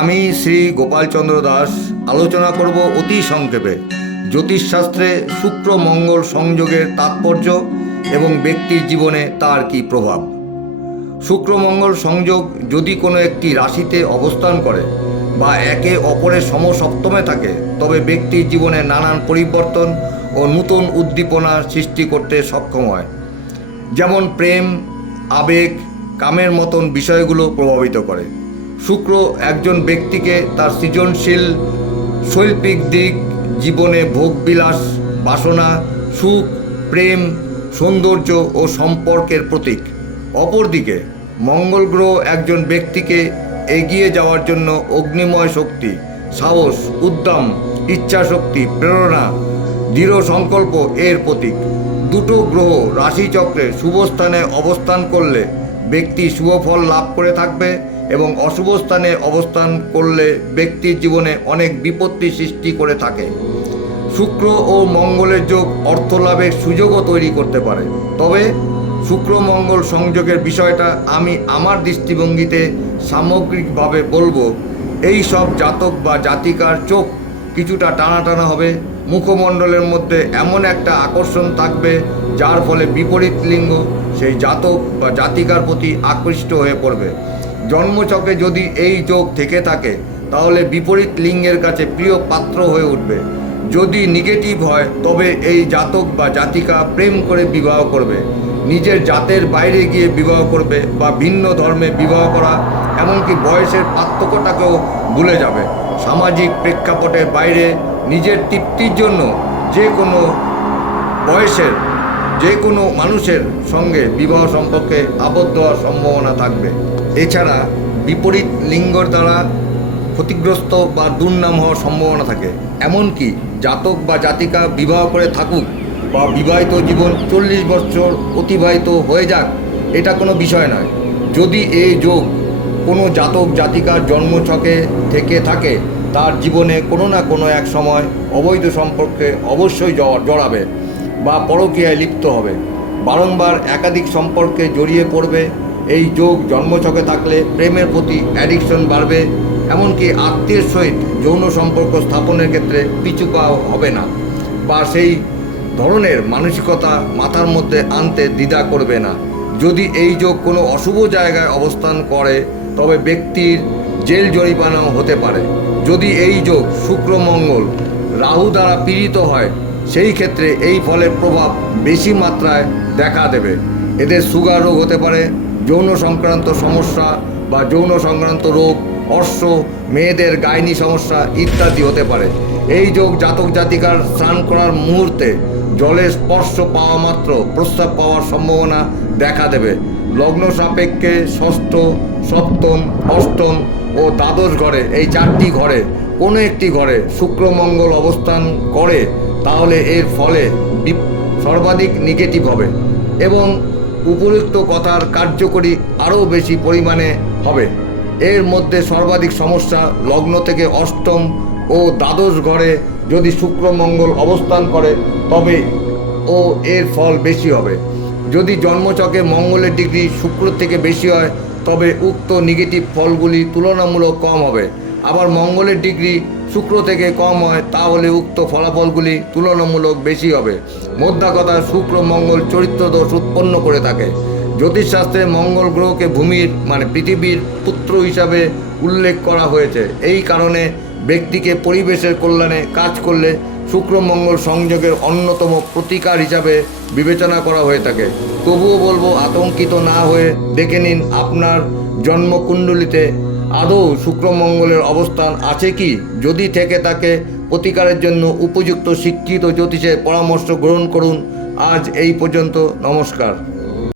আমি শ্রী গোপালচন্দ্র দাস আলোচনা করব অতি সংক্ষেপে জ্যোতিষশাস্ত্রে শুক্র মঙ্গল সংযোগের তাৎপর্য এবং ব্যক্তির জীবনে তার কী প্রভাব। শুক্র মঙ্গল সংযোগ যদি কোনো একটি রাশিতে অবস্থান করে বা একে অপরের সমসপ্তমে থাকে, তবে ব্যক্তির জীবনে নানান পরিবর্তন ও নূতন উদ্দীপনা সৃষ্টি করতে সক্ষম হয়। যেমন প্রেম, আবেগ, কামের মতন বিষয়গুলো প্রভাবিত করে। শুক্র একজন ব্যক্তিকে তার সৃজনশীল শৈল্পিক দিক, জীবনে ভোগবিলাস, বাসনা, সুখ, প্রেম, সৌন্দর্য ও সম্পর্কের প্রতীক। অপরদিকে মঙ্গল গ্রহ একজন ব্যক্তিকে এগিয়ে যাওয়ার জন্য অগ্নিময় শক্তি, সাহস, উদ্যম, ইচ্ছাশক্তি, প্রেরণা, দৃঢ় সংকল্প এর প্রতীক। দুটো গ্রহ রাশিচক্রে শুভ স্থানে অবস্থান করলে ব্যক্তি শুভ ফল লাভ করে থাকবে এবং অশুভ স্থানে অবস্থান করলে ব্যক্তির জীবনে অনেক বিপত্তি সৃষ্টি করে থাকে। শুক্র ও মঙ্গলের যোগ অর্থ লাভের সুযোগও তৈরি করতে পারে। তবে শুক্র মঙ্গল সংযোগের বিষয়টা আমি আমার দৃষ্টিভঙ্গিতে সামগ্রিকভাবে বলবো, এই সব জাতক বা জাতিকার চোখ কিছুটা টানা টানা হবে। মুখমণ্ডলের মধ্যে এমন একটা আকর্ষণ থাকবে যার ফলে বিপরীত লিঙ্গ সেই জাতক বা জাতিকার প্রতি আকৃষ্ট হয়ে পড়বে। জন্মছকে যদি এই যোগ থেকে থাকে তাহলে বিপরীত লিঙ্গের কাছে প্রিয় পাত্র হয়ে উঠবে। যদি নেগেটিভ হয় তবে এই জাতক বা জাতিকা প্রেম করে বিবাহ করবে, নিজের জাতের বাইরে গিয়ে বিবাহ করবে বা ভিন্ন ধর্মে বিবাহ করা, এমনকি বয়সের পার্থক্যটাকেও ভুলে যাবে। সামাজিক প্রেক্ষাপটের বাইরে নিজের তৃপ্তির জন্য যে কোনো বয়সের যে কোনো মানুষের সঙ্গে বিবাহ সম্পর্কে আবদ্ধ হওয়ার সম্ভাবনা থাকবে। এছাড়া বিপরীত লিঙ্গর দ্বারা ক্ষতিগ্রস্ত বা দুর্নাম হওয়ার সম্ভাবনা থাকে। এমনকি জাতক বা জাতিকা বিবাহ করে থাকুক বা বিবাহিত জীবন 40 বছর অতিবাহিত হয়ে যাক, এটা কোনো বিষয় নয়। যদি এই যোগ কোনো জাতক জাতিকার জন্মছকে থেকে থাকে, তার জীবনে কোনো না কোনো এক সময় অবৈধ সম্পর্কে অবশ্যই জড়াবে বা পরকীয়ায় লিপ্ত হবে, বারংবার একাধিক সম্পর্কে জড়িয়ে পড়বে। এই যোগ জন্মছকে থাকলে প্রেমের প্রতি অ্যাডিকশন বাড়বে, এমনকি আত্মীয়ের সহিত যৌন সম্পর্ক স্থাপনের ক্ষেত্রে পিছু পা হবে না বা সেই ধরনের মানসিকতা মাথার মধ্যে আনতে দ্বিধা করবে না। যদি এই যোগ কোনো অশুভ জায়গায় অবস্থান করে তবে ব্যক্তির জেল জরিমানাও হতে পারে। যদি এই যোগ শুক্র মঙ্গল রাহু দ্বারা পীড়িত হয়, সেই ক্ষেত্রে এই ফলের প্রভাব বেশি মাত্রায় দেখা দেবে। এদের সুগার রোগ হতে পারে, যৌন সংক্রান্ত সমস্যা বা যৌন সংক্রান্ত রোগ, অর্শ, মেয়েদের গাইনি সমস্যা ইত্যাদি হতে পারে। এই যোগ জাতক জাতিকার স্নান করার মুহূর্তে জলের স্পর্শ পাওয়া মাত্র প্রস্রাব পাওয়ার সম্ভাবনা দেখা দেবে। লগ্ন সাপেক্ষে ষষ্ঠ, সপ্তম, অষ্টম ও দ্বাদশ ঘরে, এই 4টি ঘরে কোনো একটি ঘরে শুক্র মঙ্গল অবস্থান করে তাহলে এর ফলে সর্বাধিক নেগেটিভ হবে এবং উপযুক্ত কথার কার্যকরী আরও বেশি পরিমাণে হবে। এর মধ্যে সর্বাধিক সমস্যা লগ্ন থেকে অষ্টম ও দ্বাদশ ঘরে যদি শুক্র মঙ্গল অবস্থান করে তবে এর ফল বেশি হবে। যদি জন্মছকে মঙ্গলের ডিগ্রি শুক্র থেকে বেশি হয় তবে উক্ত নেগেটিভ ফলগুলি তুলনামূলক কম হবে। আবার মঙ্গলের ডিগ্রি শুক্র থেকে কম হয় তাহলে উক্ত ফলাফলগুলি তুলনামূলক বেশি হবে। মোদ্দা কথা, শুক্র মঙ্গল চরিত্র দোষ উৎপন্ন করে থাকে। জ্যোতিষশাস্ত্রে মঙ্গল গ্রহকে ভূমির পৃথিবীর পুত্র হিসাবে উল্লেখ করা হয়েছে। এই কারণে ব্যক্তিকে পরিবেশের কল্যাণে কাজ করলে শুক্র মঙ্গল সংযোগের অন্যতম প্রতিকার হিসাবে বিবেচনা করা হয়ে থাকে। তবুও বলবো, আতঙ্কিত না হয়ে দেখে নিন আপনার জন্মকুণ্ডলিতে আদৌ শুক্র মঙ্গলের অবস্থান আছে কি। যদি থেকে থাকে, প্রতিকারের জন্য উপযুক্ত শিক্ষিত জ্যোতিষের পরামর্শ গ্রহণ করুন। আজ এই পর্যন্ত, নমস্কার।